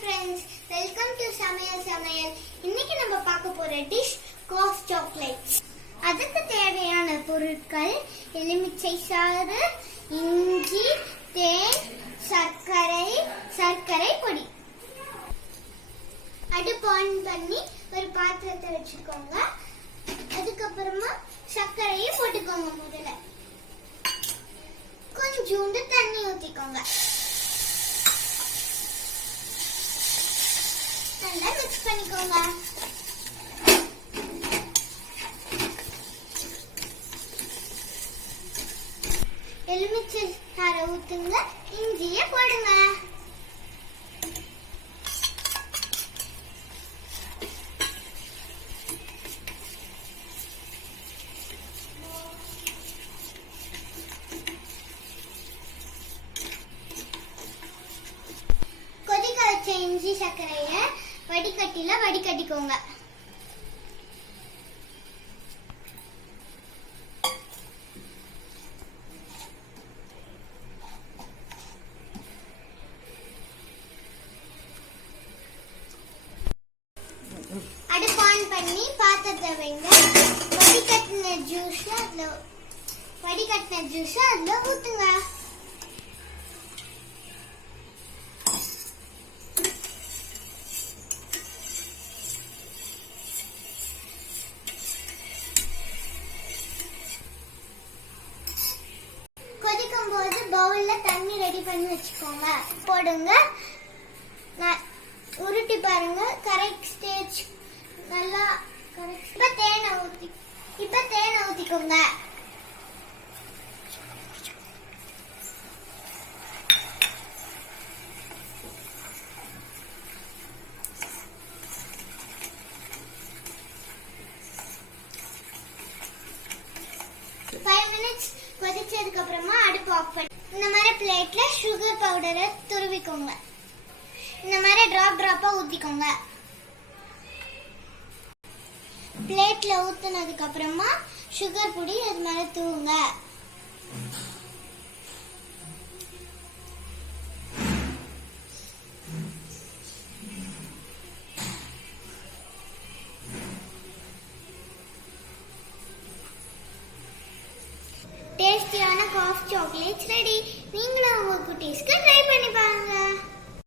friends, welcome to சமையல். இன்னைக்கு நம்ம பார்க்க போற டிஷ் காஃப் சாக்லேட்ஸ். அதுக்கு தேவையான பொருட்கள் எலுமிச்சை சாறு, இஞ்சி, தேன், சர்க்கரை பொடி. அடுப்பு ஆன் பண்ணி ஒரு பாத்திரத்தை வச்சுக்கோங்க. அதுக்கப்புறமா சர்க்கரையை போட்டுக்கோங்க. முதல்ல கொஞ்சோண்டு தண்ணி ஊத்திக்கோங்க. நல்லா மிக்ஸ் பண்ணிக்கோங்க. எலுமிச்சை சாறை ஊத்துங்க, இஞ்சியை போடுங்க. கொதிக்க வச்ச இஞ்சி சர்க்கரைய வடிகட்டிக்கோங்க. அடுப்பு ஆன் பண்ணி பாத்திரத்தை வைங்க. வடிகட்டின ஜூஸ் அதுல ஊத்துங்க. கொதிக்கும் போது பவுல்ல தண்ணி ரெடி பண்ணி வச்சுக்கோங்க. போடுங்க. உருட்டி பாருங்க. Correct stage. நல்லா கரெக்ட். இப்ப தேனை ஊத்திக்கோங்க. கொதிச்சதுக்கு அப்புறமா அடுப்பு ஆஃப் பண்ணி இந்த மாதிரி பிளேட்ல சுகர் பவுடரை துருவிக்கோங்க. இந்த மாதிரி டிராப்பா ஊத்திக்கோங்க. பிளேட்ல ஊத்துனதுக்கு அப்புறமா சுகர் பொடி அது மேல தூவுங்க. டேஸ்டியான காஃப் சாக்லேட்ஸ் ரெடி. நீங்களும் உங்க குட்டீஸ்க்கு ட்ரை பண்ணி பாருங்க.